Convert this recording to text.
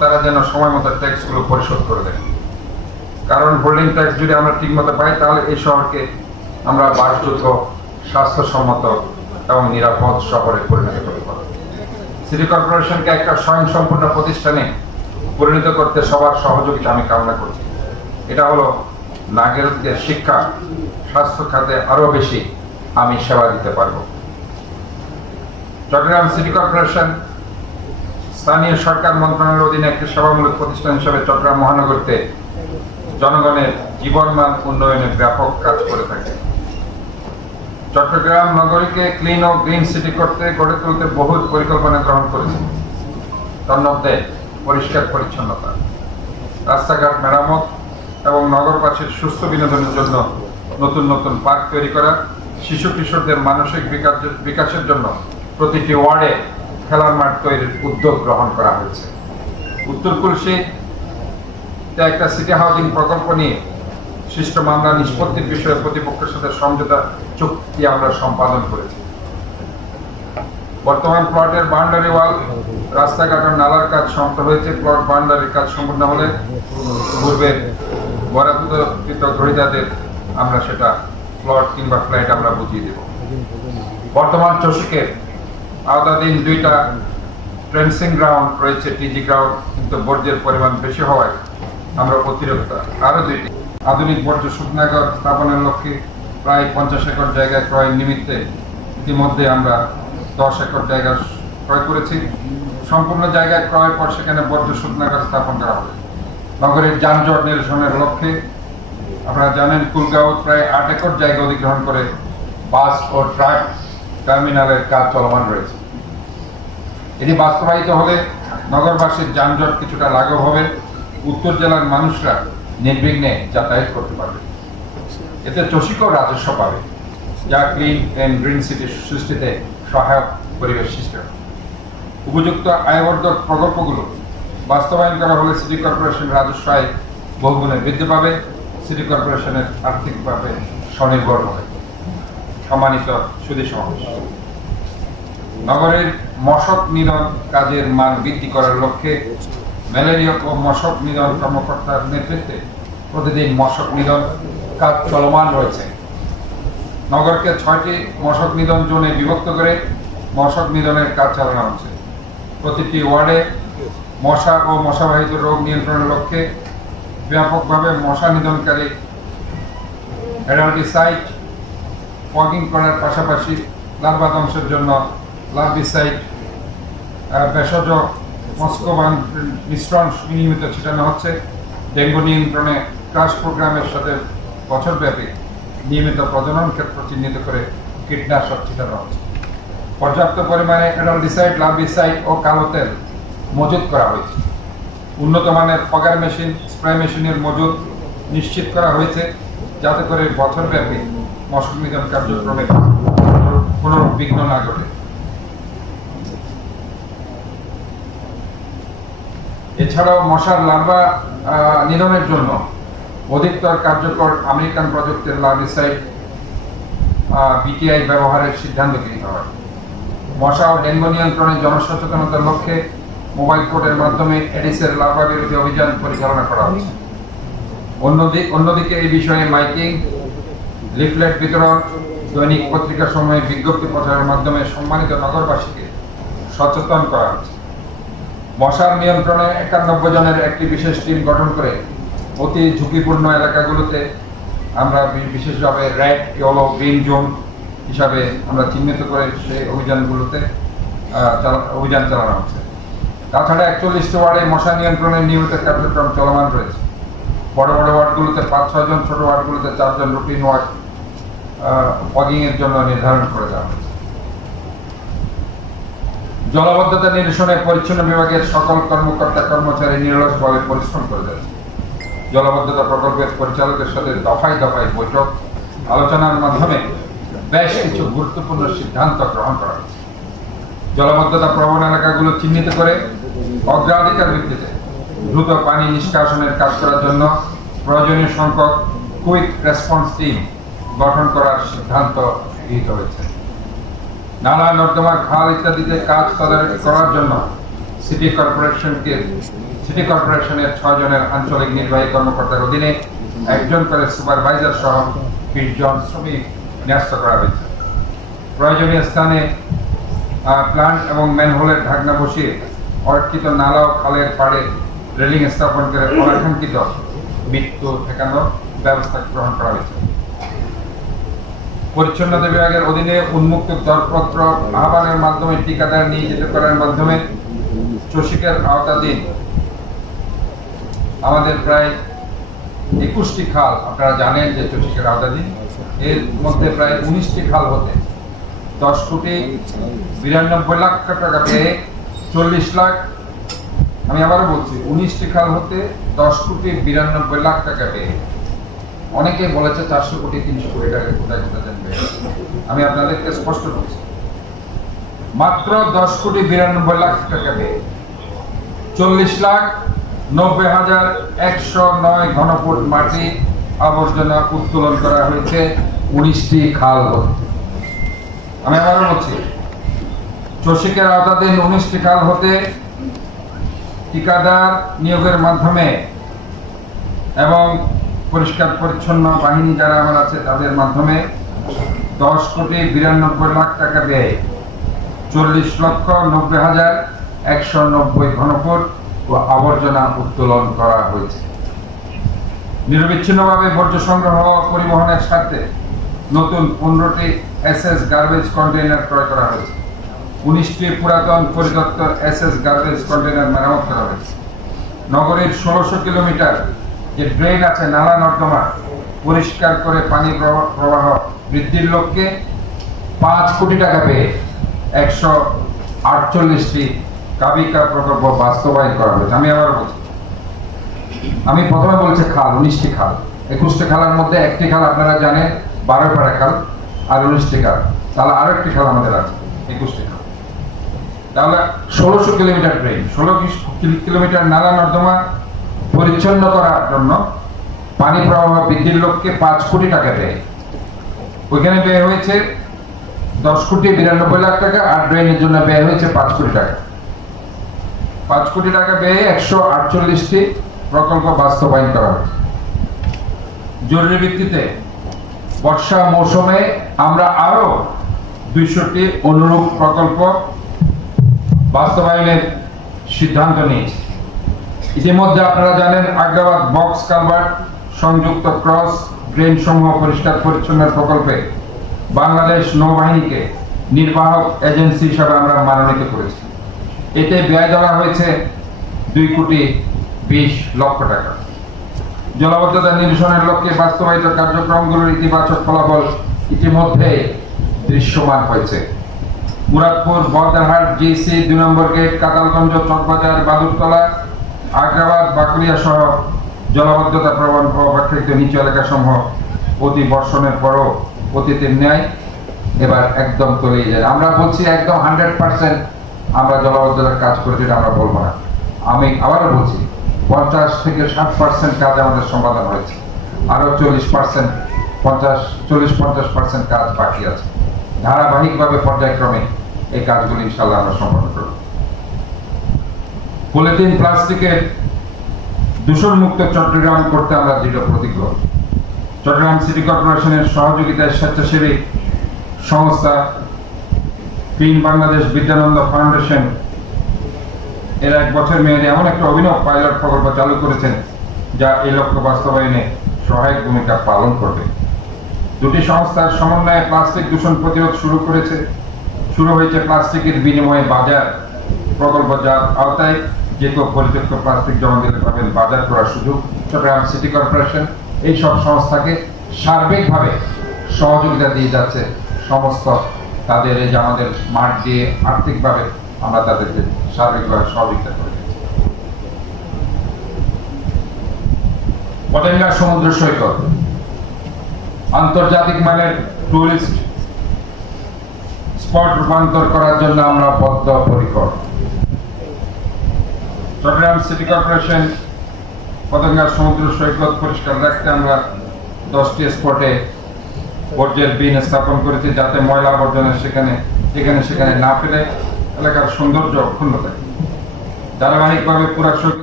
তারা যেন সময় মতো ট্যাক্সগুলো পরিশোধ করে দেয়, কারণ হোল্ডিং ট্যাক্স যদি আমরা ঠিক মতো পাই তাহলে এই শহরকে আমরা বাসযোগ্য, স্বাস্থ্যসম্মত এবং নিরাপদ শহরে পরিণত করতে পারব। সিটি কর্পোরেশনকে একটা স্বয়ংসম্পূর্ণ প্রতিষ্ঠানে পরিণত করতে সবার সহযোগিতা আমি কামনা করছি। এটা হলো নাগরিকদের শিক্ষা, স্বাস্থ্য খাতে আরো বেশি আমি সেবা দিতে পারবো। চট্টগ্রাম সিটি কর্পোরেশন স্থানীয় সরকার মন্ত্রণালয়ের অধীনে একটি সেবামূলক প্রতিষ্ঠান হিসেবে চট্টগ্রাম মহানগরীতে জনগণের জীবনমান উন্নয়নে ব্যাপক কাজ করে থাকে। চট্টগ্রাম নগরীকে ক্লিন ও গ্রিন সিটি করতে গড়ে তুলতে বহু পরিকল্পনা গ্রহণ করেছে। তার মধ্যে পরিষ্কার পরিচ্ছন্নতা, রাস্তাঘাট মেরামত এবং নগরবাসীর সুস্থ বিনোদনের জন্য নতুন নতুন পার্ক তৈরি করা, শিশু কিশোরদের মানসিক বিকাশের জন্য প্রতিটি ওয়ার্ডে খেলার মাঠ তৈরির উদ্যোগ গ্রহণ করা হয়েছে। উত্তর কুলসি একটা সিটি হাউজিং প্রকল্প নিয়ে সৃষ্ট মামলা নিষ্পত্তির বিষয়ে প্রতিপক্ষের সাথে সমঝোতা চুক্তি আমরা সম্পাদন করেছি। বর্তমান প্লটের বাউন্ডারি ওয়াল, রাস্তাঘাট ও নালার কাজ সমাপ্ত হয়েছে। প্লট বাউন্ডারির কাজ সম্পূর্ণ হলে পূর্বের বরাদ্দকৃত গ্রহীতাদের আমরা সেটা প্লট কিংবা ফ্ল্যাট আমরা বুঝিয়ে দেব। বর্তমান চসিকের আওতাধীন 2টা ট্রেন্সিং গ্রাউন্ড রয়েছে, টিজি গ্রাউন্ড, কিন্তু বর্জ্যের পরিমাণ বেশি হওয়ায় আমরা অতিরিক্ত আরো 2টি আধুনিক বর্জ্য শোধনাগার স্থাপনের লক্ষ্যে প্রায় 50 একর জায়গা ক্রয় নিমিত্তে ইতিমধ্যে আমরা 10 একর জায়গা ক্রয় করেছি। সম্পূর্ণ জায়গা ক্রয়ের পর সেখানে বর্জ্য শোধনাগার স্থাপন করা হবে। নগরের যানজট নিরসনের লক্ষ্যে আপনারা জানেন কুলগাঁও প্রায় 8 একর জায়গা অধিগ্রহণ করে বাস ও ট্রাক টার্মিনালের কাজ চলমান রয়েছে। এটি বাস্তবায়িত হলে নগরবাসীর যানজট কিছুটা লাঘব হবে, উত্তর জেলার মানুষরা নির্বিঘ্নে যাতায়াত করতে পারবে। এতে চসিকও রাজস্ব পাবে, যা ক্লিন এন্ড গ্রিন সিটি সৃষ্টিতে সহায়ক পরিবেশ সৃষ্টি হবে। উপযুক্ত আয়বর্ধক প্রকল্পগুলো বাস্তবায়ন করা হলে সিটি কর্পোরেশন রাজস্ব আয় বহুগুণে বৃদ্ধি পাবে, সিটি কর্পোরেশনের আর্থিকভাবে স্বনির্ভর হবে। সম্মানিত সুধী সমাবেশ, নগরের মশক নিধন কাজের মান বৃদ্ধি করার লক্ষ্যে ম্যালেরিয়া ও মশক নিধন কর্মকর্তার নেতৃত্বে প্রতিদিন মশক নিধন কাজ চলমান রয়েছে। নগরকে 6টি মশক নিধন জোনে বিভক্ত করে মশক নিধনের কাজ চালানো হচ্ছে। প্রতিটি ওয়ার্ডে মশা ও মশাবাহিত রোগ নিয়ন্ত্রণের লক্ষ্যে ব্যাপকভাবে মশা নিধনকারী অ্যাডাল্টিসাইড ফগিং করার পাশাপাশি লার্ভা ধ্বংসের জন্য লার্ভিসাইড, ভেষজ মস্কোবান মিশ্রণ নিয়মিত ছিটানো হচ্ছে। ডেঙ্গু নিয়ন্ত্রণে ক্রাশ প্রোগ্রামের সাথে বছরব্যাপী নিয়মিত প্রজনন ক্ষেত্র চিহ্নিত করে কীটনাশক ছিটানো হচ্ছে। পর্যাপ্ত পরিমাণে অ্যাডাল্টিসাইড, লার্ভিসাইড ও কালো তেল মজুত করা হয়েছে। উন্নত মানের ফগার মেশিন, স্প্রে মেশিনের মজুত নিশ্চিত করা হয়েছে, যাতে করে বছরব্যাপী মশক নিধন কার্যক্রমে কোনো বিঘ্ন না ঘটে। এছাড়াও মশার লার্ভা নিধনের জন্য অধিকতর কার্যকর আমেরিকান প্রযুক্তির লার্ভিসাইড বিটিআই ব্যবহারের সিদ্ধান্ত গৃহীত হয়। মশা ও ডেঙ্গু নিয়ন্ত্রণে জনসচেতনতার লক্ষ্যে মোবাইল কোর্টের মাধ্যমে এডিসের লার্ভা বিরোধী অভিযান পরিচালনা করা হচ্ছে। অন্যদিকে এই বিষয়ে মাইকিং, লিফলেট বিতরণ, দৈনিক পত্রিকা সময়ে বিজ্ঞপ্তি প্রচারের মাধ্যমে সম্মানিত নগরবাসীকে সচেতন করা হচ্ছে। মশার নিয়ন্ত্রণে 91 জনের একটি বিশেষ টিম গঠন করে অতি ঝুঁকিপূর্ণ এলাকাগুলোতে আমরা বিশেষভাবে রেড, ইয়েলো, গ্রিন জোন হিসাবে আমরা চিহ্নিত করে সেই অভিযানগুলোতে অভিযান চালানো হচ্ছে। তাছাড়া 41টি ওয়ার্ডে মশা নিয়ন্ত্রণের নিয়মিত কার্যক্রম চলমান রয়েছে। বড় বড় ওয়ার্ডগুলোতে 5-6 জন, ছোট ওয়ার্ডগুলোতে 4 জন রুটিন ওয়ার্ড ফগিং এর জন্য নির্ধারণ করে দেওয়া হয়েছে। জলাবদ্ধতা নিরসনে পরিচ্ছন্ন বিভাগের সকল কর্মকর্তা কর্মচারী নিরলসভাবে পরিশ্রম করে যাচ্ছে। জলাবদ্ধতা প্রকল্পের পরিচালকের সাথে দফায় দফায় বৈঠক আলোচনার মাধ্যমে বেশ কিছু গুরুত্বপূর্ণ সিদ্ধান্ত গ্রহণ করা হয়েছে। জলাবদ্ধতা প্রবণ এলাকাগুলো চিহ্নিত করে অগ্রাধিকার ভিত্তিতে দ্রুত পানি নিষ্কাশনের কাজ করার জন্য প্রয়োজনীয় সংখ্যক কুইক রেসপন্স টিম গঠন করার সিদ্ধান্ত গৃহীত হয়েছে। নালা, নর্দমা, খাল ইত্যাদিতে কাজ তদারকি করার জন্য সিটি কর্পোরেশনের 6 জনের আঞ্চলিক নির্বাহী কর্মকর্তার অধীনে 1 জন করে সুপারভাইজার সহ 20 জন শ্রমিক ন্যস্ত করা হয়েছে। প্রয়োজনীয় স্থানে প্লান্ট এবং ম্যানহোলের ঢাকনা বসিয়ে অরক্ষিত নালা ও খালের পাড়ে রেলিং স্থাপন করে অনাকাঙ্ক্ষিত মৃত্যু ঠেকানোর ব্যবস্থা গ্রহণ করা হয়েছে। পরিচ্ছন্নতা বিভাগের অধীনে উন্মুক্ত দরপত্র আহ্বানের মাধ্যমে ঠিকাদার নিয়োজিত করার মাধ্যমে চসিকের আওতাধীন আমাদের প্রায় 21টি খাল, আপনারা জানেন যে চসিকের আওতাধীন, এর মধ্যে প্রায় 19টি খাল হতে 10 কোটি 92 লাখ টাকা পেয়ে 40 লাখ, আমি আবারও বলছি 19টি খাল হতে 10 কোটি 92 লাখ টাকা পেয়ে, অনেকে বলেছে 400 কোটি 300 কোটি টাকা কোথায় কোথায় জানবে, আমি আপনাদেরকে স্পষ্ট বলছি মাত্র 10 কোটি 92 লাখ টাকা পেয়ে 40,90,109 ঘনফুট মাটি আবর্জনা উত্তোলন করা হয়েছে 19টি খাল হতে। আমি আবারও বলছি চসিকের আওতাধীন 19টি খাল হতে ঠিকাদার নিয়োগের মাধ্যমে এবং পরিষ্কার পরিচ্ছন্ন বাহিনী যারা আমার আছে তাদের মাধ্যমে 10 কোটি 92 লাখ টাকা ব্যয়ে 40,90,190 ঘনফুট ও আবর্জনা উত্তোলন করা হয়েছে। নিরবিচ্ছিন্নভাবে বর্জ্য সংগ্রহ পরিবহনের স্বার্থে নতুন 15টি এসএস গার্বেজ কন্টেইনার ক্রয় করা হয়েছে। 19টি পুরাতন পরিত্যক্ত এসএস গার্বেজ কন্টেইনার মেরামত করা হয়েছে। নগরীর 1600 কিলোমিটার যে ড্রেন আছে, নালা নর্দমা পরিষ্কার করে পানি প্রবাহ বৃদ্ধির লক্ষ্যে 5 কোটি টাকা পেয়ে 148টি কাবিকা প্রকল্প বাস্তবায়ন করা হয়েছে। আমি আবার বলছি, আমি প্রথমে বলছি খাল 19টি খাল, 21টি খালের মধ্যে একটি খাল আপনারা জানেন 12 পাড়া খাল আর 19টি খাল, তাহলে আরো একটি খাল আমাদের আছে 21টি খাল, তাহলে 1600 কিলোমিটার ড্রেন, 16 কিলোমিটার নালা নর্দমা পরিচ্ছন্ন করার জন্য পানি প্রবাহ বৃদ্ধির লক্ষ্যে 5 কোটি টাকা ব্যয়, ওইখানে ব্যয় হয়েছে 10 কোটি 92 লাখ টাকা, আর ড্রেনের জন্য ব্যয় হয়েছে 5 কোটি টাকা। 5 কোটি টাকা ব্যয়ে 148টি প্রকল্প বাস্তবায়ন করা হয়েছে। জরুরি ভিত্তিতে বর্ষা মৌসুমে আমরা আরো 200টি অনুরূপ প্রকল্প বাস্তবায়নের সিদ্ধান্ত নিয়েছি। ইতিমধ্যে আপনারা জানেন আগ্রাবাদ বক্স কালভার্ট সংযুক্ত ক্রস ড্রেন সমূহ পরিষ্কার পরিচ্ছন্নের প্রকল্পে বাংলাদেশ নৌবাহিনীকে নির্বাহক এজেন্সি হিসাবে আমরা মনোনীত করেছি। এতে ব্যয় ধরা হয়েছে 2 কোটি 20 লক্ষ টাকা। জলাবদ্ধতা নিরসনের লক্ষ্যে বাস্তবায়িত কার্যক্রমগুলোর ইতিবাচক ফলাফল ইতিমধ্যে দৃশ্যমান হয়েছে। মুরাদপুর, বদরহাট, জিসি 2 নম্বর গেট, কাতালগঞ্জ, চকবাজার, বাদুরতলা, আগ্রাবাদ, বাকলিয়া সহ জলাবদ্ধতা প্রবণ অপেক্ষাকৃত নিচু এলাকা সমূহ অতি বর্ষণের পরও অতীতের ন্যায় এবার একদম তলিয়ে যায়। আমরা বলছি একদম 100% আমরা জলাবদ্ধতার কাজ করেছি, এটা আমরা বলবো না। আমি আবারও বলছি 50 থেকে 60% কাজ আমাদের সমাধান হয়েছে, আরো 40-50% কাজ বাকি আছে। ধারাবাহিকভাবে পর্যায়ক্রমে এই কাজগুলি ইনশাআল্লাহ আমরা সম্পন্ন করব। পলিথিন প্লাস্টিকের দূষণমুক্ত চট্টগ্রাম করতে আমরা দৃঢ় প্রতিজ্ঞ। চট্টগ্রাম সিটি কর্পোরেশনের সহযোগিতায় স্বেচ্ছাসেবী সংস্থা ক্লিন বাংলাদেশ বিদ্যানন্দ ফাউন্ডেশন এর 1 বছর মেয়াদে এমন একটা অভিনব পাইলট প্রকল্প চালু করেছেন যা এই লক্ষ্য বাস্তবায়নে সহায়ক ভূমিকা পালন করবে। 2টি সংস্থার সমন্বয়ে প্লাস্টিক দূষণ প্রতিরোধ শুরু হয়েছে প্লাস্টিকের বিনিময়ে বাজার প্রকল্প, যার আওতায় যে কেউ পরিত্যক্ত প্লাস্টিক জমা দিতে পারবেন বাজার করার সুযোগ। চট্টগ্রাম সিটি কর্পোরেশন এই সব সংস্থাকে সার্বিকভাবে সহযোগিতা দিয়ে যাচ্ছে। সমস্ত তাদের এই যে আমাদের মাঠ দিয়ে আর্থিকভাবে আমরা তাদেরকে সার্বিকভাবে সহযোগিতা করে দিচ্ছি। পতেঙ্গা সমুদ্র সৈকত আন্তর্জাতিক মানের টুরিস্ট স্পট রূপান্তর করার জন্য আমরা বদ্ধপরিকর। চট্টগ্রাম সিটি কর্পোরেশন পতেঙ্গা সমুদ্র সৈকত পরিষ্কার রাখতে আমরা 10টি স্পটে বর্জ্যের বিন স্থাপন করেছি, যাতে ময়লা আবর্জনা সেখানে না ফেলে এলাকার সৌন্দর্য অক্ষুণ্ণ থাকে। ধারাবাহিকভাবে পুরা